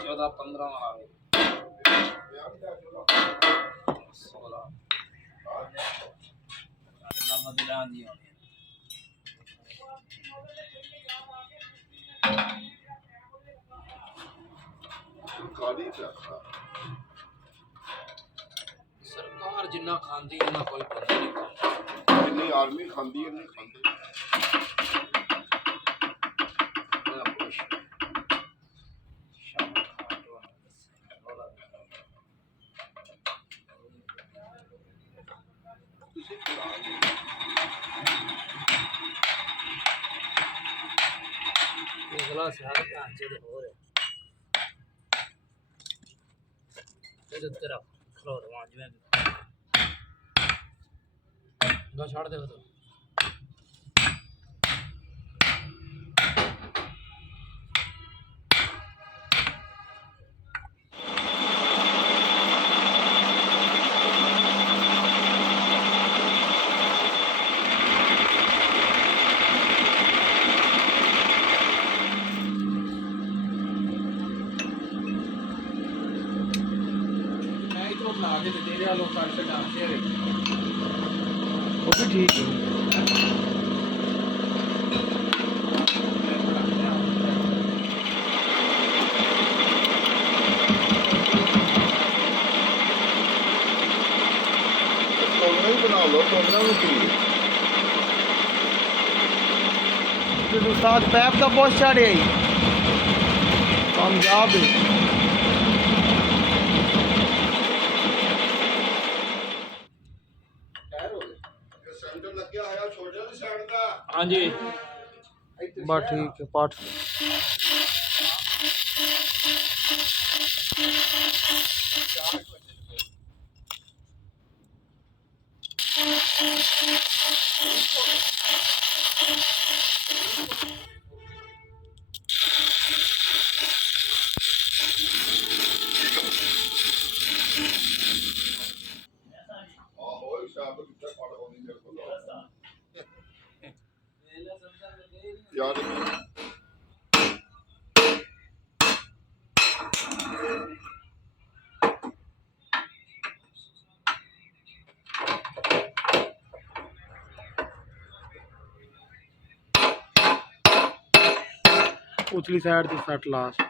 चौदह 15 सरकार जिन्ना खांदी है ना कोई बंदा नहीं खाता जिन्नी आर्मी खांदी है नहीं खांदे छाड़ दे तो वो भी ठीक है बना लो उस्ताद पैप का बहुत चढ़े कामयाब है हाँ जी बस ठीक है पाठ उतली साइड से सट लास्ट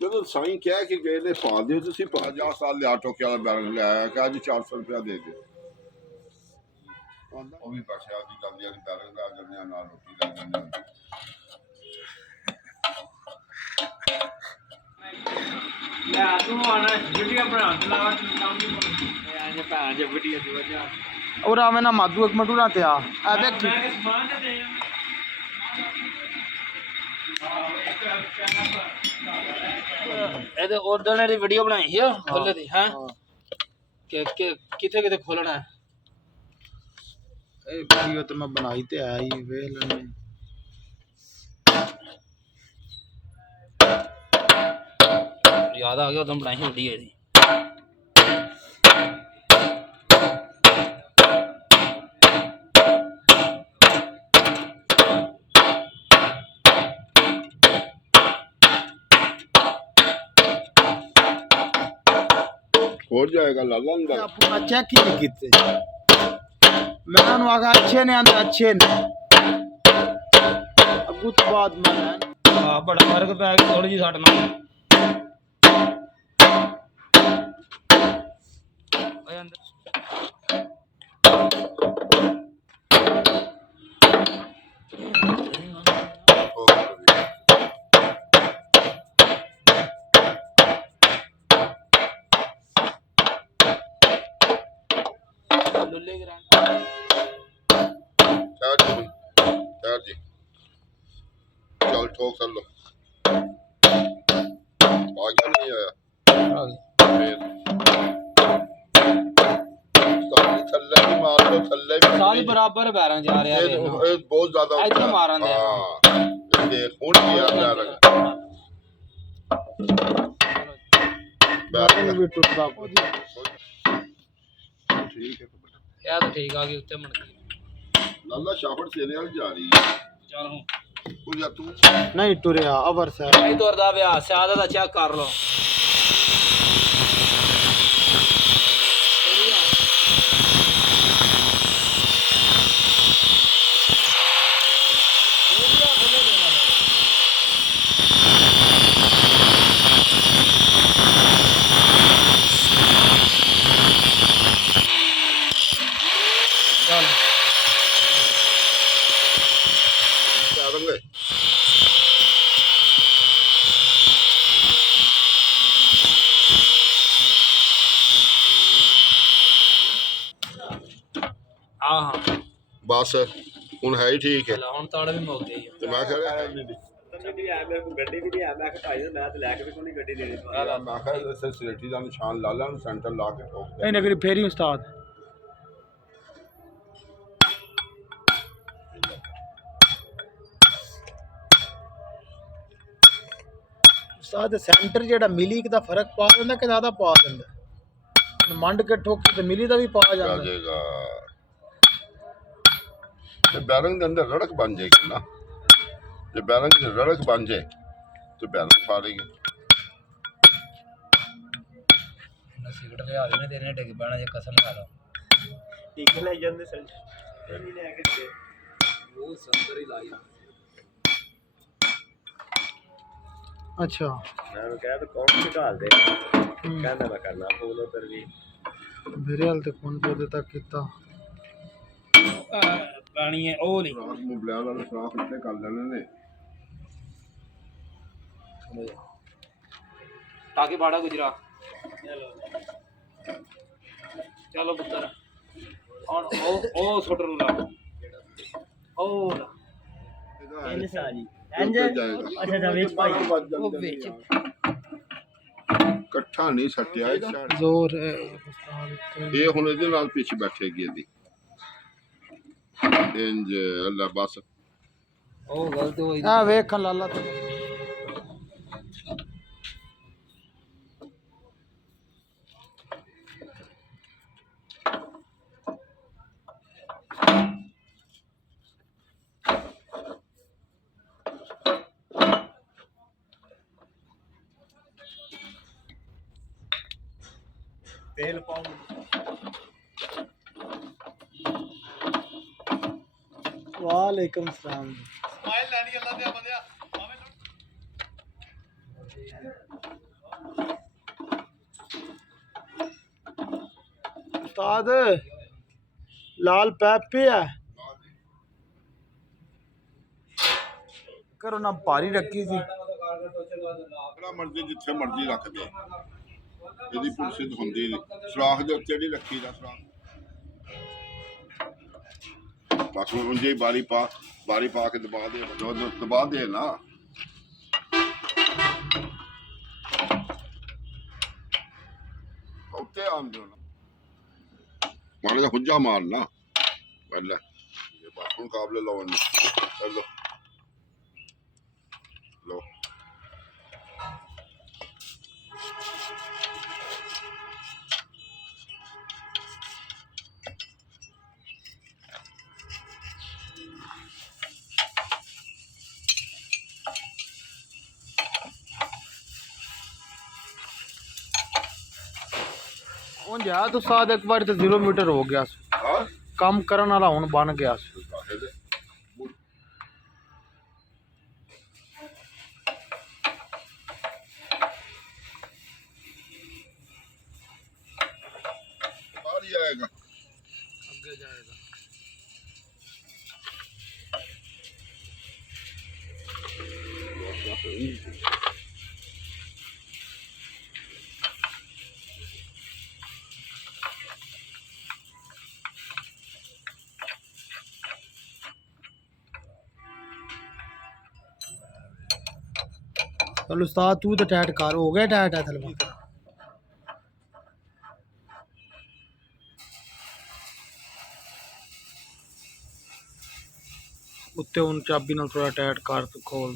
ਜਦੋਂ ਸਾਈਂ ਕਹਿ ਕੇ ਗਏ ਨੇ ਪਾ ਦਿਓ ਤੁਸੀਂ 50 ਸਾਲ ਲਿਆ ਟੋਕੇ ਵਾਲਾ ਬੈਰਲ ਲਿਆਇਆ ਕਿ ਅੱਜ 400 ਰੁਪਇਆ ਦੇ ਦਿਓ ਉਹ ਵੀ ਬਖਸ਼ਿਆ ਦੀ ਗੱਲ ਜਿਹੜੀ ਬੈਰਲ ਦਾ ਜੰਨਿਆਂ ਨਾਲ ਰੋਟੀ ਲੈ ਜਾਂਦੇ ਲੈ ਤੂੰ ਆਣਾ ਵੀਡੀਓ ਬਣਾ ਤੇ ਲਾਵਾ ਤੂੰ ਕੰਮ ਨਹੀਂ ਕਰਦਾ ਐ ਭੈਣ ਜੇ ਵੀਡੀਓ ਦੀ ਵਜ੍ਹਾ और आवे ना मादू एक मिनट ना त्या अबे ਮੈਂ ਕਿ ਸਮਾਨ ਤੇ ਦੇ ਇਹਦੇ ਆਰਡਰ ਦੀ ਵੀਡੀਓ ਬਣਾਈ ਹੈ ਖੋਲੇ ਦੀ ਹਾਂ ਕਿ ਕਿੱਥੇ ਕਿੱਥੇ ਖੋਲਣਾ ਹੈ ए वीडियो तो मैं बनाई ते आई वे लेने याद आ गया उदम बनाई वीडियो दी हो जाएगा लाला अंदर पूरा चेक ही नहीं कीते मैं उन्होंने आखा अच्छे ने आंदे अच्छे ने अगू तो बाद मैं हां बड़ा फर्क पै गया थोड़ी जी सट नाल ओए अंदर ठहर जी चल ठोक कर लो आ गया नहीं आया फिर ਮਾਰ ਲਓ ਥੱਲੇ ਵੀ ਸਾਲ ਬਰਾਬਰ ਬੈਰਾਂ ਜਾ ਰਿਹਾ ਇਹ ਬਹੁਤ ਜ਼ਿਆਦਾ ਇੱਥੇ ਮਾਰਨ ਦੇ ਹਾਂ ਦੇਖ ਹੁਣ ਗਿਆ ਬੈਰੰਗ ਬੈਰੰਗ ਵੀ ਟੁੱਟਦਾ ਠੀਕ ਹੈ ਇਹ ਤਾਂ ਠੀਕ ਆ ਗਈ ਉੱਤੇ ਮਣ ਗਈ ਲਾਲਾ ਸ਼ਾਫਟ ਤੇਰੇ ਨਾਲ ਜਾ ਰਹੀ ਹੈ ਚੱਲ ਹੁਣ ਉਹ ਜਾ ਤੂੰ ਨਹੀਂ ਟੁਰਿਆ ਅਵਰ ਸਰ ਨਹੀਂ ਤੁਰਦਾ ਵਿਆ ਸਿਆਦਾ ਦਾ ਚੈੱਕ ਕਰ ਲਓ बस हूँ है ही ठीक है ਹੁਣ ਤਾੜ ਵੀ ਮੁੱਕ ਗਈ ਤੇ ਮੈਂ ਕਿਹਾ ਗੱਡੀ ਆ ਮੈਂ ਗੱਡੀ ਵੀ ਨਹੀਂ ਆ ਮੈਂ ਕਿਹਾ ਭਾਈ ਮੈਂ ਤੇ ਲੈ ਕੇ ਵੀ ਕੋਈ ਗੱਡੀ ਦੇਣੀ ਮੈਂ ਕਿਹਾ ਇਸੇ ਸਿਲਟੀ ਦਾ ਨਿਸ਼ਾਨ ਲਾ ਲਾ ਨੂੰ ਸੈਂਟਰ ਲਾ ਕੇ ਠੋਕ ਇਹਨੇ ਕਰੀ ਫੇਰੀ ਉਸਤਾਦ ਉਸਤਾਦ ਸੈਂਟਰ ਜਿਹੜਾ ਮਿਲੀ ਦਾ ਫਰਕ ਪਾ ਦਿੰਦਾ ਕਿ ਜ਼ਿਆਦਾ ਪਾ ਦਿੰਦਾ ਮੰਡ ਕੇ ਠੋਕੀ ਤੇ ਮਿਲੀ ਦਾ ਵੀ ਪਾ ਜਾਂਦਾ ਜਾਏਗਾ ਤੇ ਬੈਰੰਗ ਦੇ ਅੰਦਰ ਰੜਕ ਬਣ ਜਾਏਗੀ ਨਾ ਜੇ ਬੈਰੰਗ ਦੀ ਰੜਕ ਬਣ ਜਾਏ तो बैलेंस पा लेगी सिगरेट ले आ देने तेरे ने डेग पाना जे कसम खा लो टिक ले जंदे सन नहीं ले के वो संतर ही लाई अच्छा मैं कह तो कौन निकाल दे कहना मैं करना फोन उधर भी मेरे हाल ते फोन पे देता कितना पानी है ओ नहीं रात मोबाइल वाले साफ इतने कर लेने ने ताकि बाड़ा गुजरा चलो पुत्र और ओ छोटर ला ओ इन सारी इंज अच्छा अच्छा वेच भाई वो वेच इकट्ठा नहीं सटिया जोर ये हुन इहदे नाल पिछ बैठेगी इहदी इंज अल्लाह बस ओ गलत होई आ वेखन लाला तो तेल पाऊं वालेकुम सलाम स्माइल लानी अल्लाह दे बंदिया उस्ताद लाल पैप पे है करो ना भारी रखी सी मर्जी जिथे मर्जी रख दे ਇਹਦੀ ਪੁਰਸਿੱਧ ਹੁੰਦੀ ਨਹੀਂ ਸਰਾਖ ਦੇ ਉੱਤੇ ਨਹੀਂ ਰੱਖੀ ਦਾ ਸਰਾਖ ਬਸ ਉਂਝੇ ਬਾਰੀ ਪਾ ਕੇ ਦਬਾ ਦੇ ਜੋ ਦਬਾ ਦੇ ਨਾ ਉੱਤੇ ਆਉਂਦੇ ਨਾ ਮਾਰੇ ਦਾ ਹੁੱਜਾ ਮਾਰਨਾ ਬੱਲੇ ਇਹ ਬਾਪੂ ਮੁਕਾਬਲੇ ਲਾਉਣ ਚਲੋ ਲੋ जा तो साथ एक बार तो 0 मीटर हो गया काम करने वाला हुन बन गया जाएगा आगे जाएगा चलो उस्ताद तू तो टाइट कर हो गया टाइट है थलवा ਉੱਤੇ ਹੁਣ ਚਾਬੀ ਨਾਲ ਥੋੜਾ ਟਾਈਟ ਕਰ ਖੋਲ।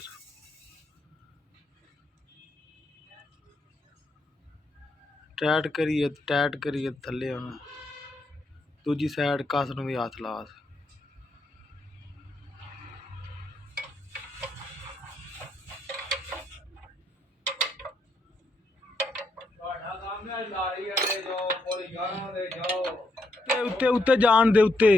ਟਾਈਟ ਕਰੀਏ ਥੱਲੇ ਹੁਣ ਦੂਜੀ ਸਾਈਡ ਕਸ ਨੂੰ ਵੀ ਹੱਥ ਲਾ। ਉੱਤੇ ਜਾਣ ਦੇ ਉੱਤੇ।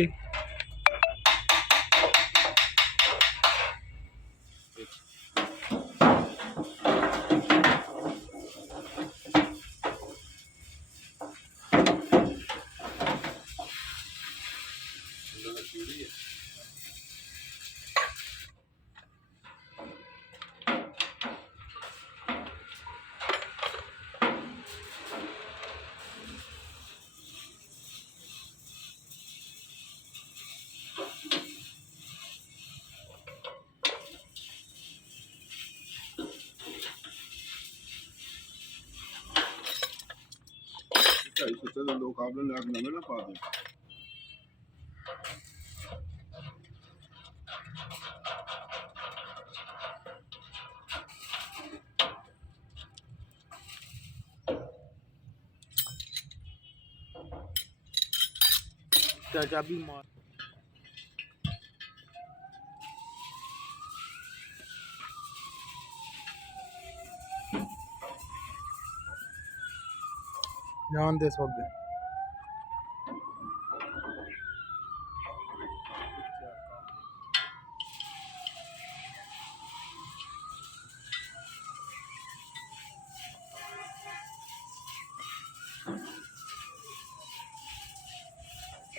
इससे तो दो काबले लाख नवे ना पा दे। चाबी मार। जान दे सब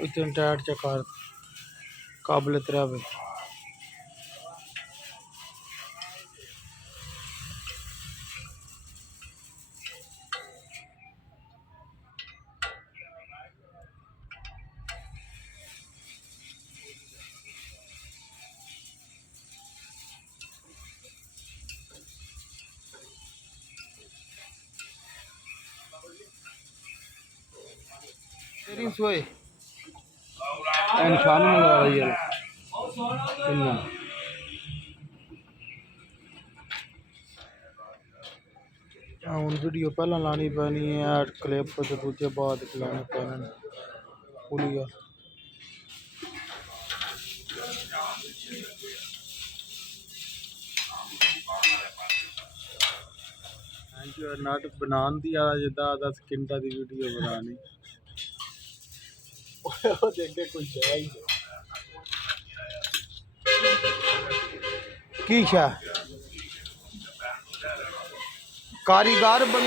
इतने टाइट चकार काबले तरह पे तेरी सोए निशान में लगा रही है इन्ना ਹੁਣ ਵੀਡੀਓ ਪਹਿਲਾਂ ਲਾਣੀ ਪੈਣੀ ਹੈ ਐਡ ਕਲਿੱਪ ਤੇ ਦੂਜੇ ਬਾਅਦ ਲਾਣੇ ਪੈਣੇ ਨੇ ਪੂਰੀ ਗੱਲ। ਨਾਟਕ ਬਣਾਉਣ ਦੀ ਆ ਜਿੱਦਾਂ 10 ਸਕਿੰਟਾਂ ਦੀ ਵੀਡੀਓ ਬਣਾਣੀ ਉਹ ਦੇਖੇ ਕੁਝ ਹੈ ਹੀ ਕੀ ਸ਼ਾ कारीगर बन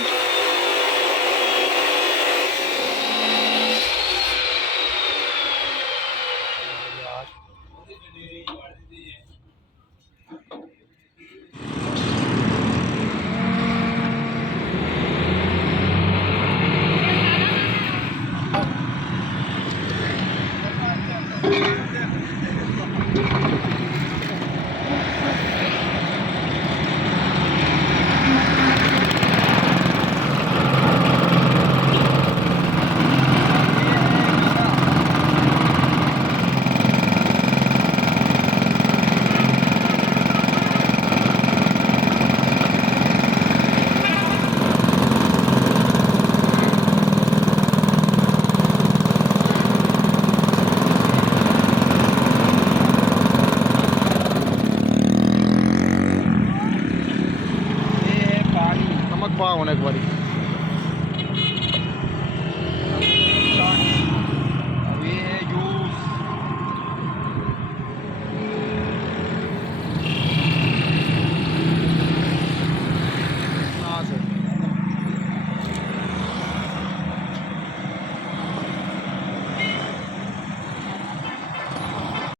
नमक पाओ एक बारी।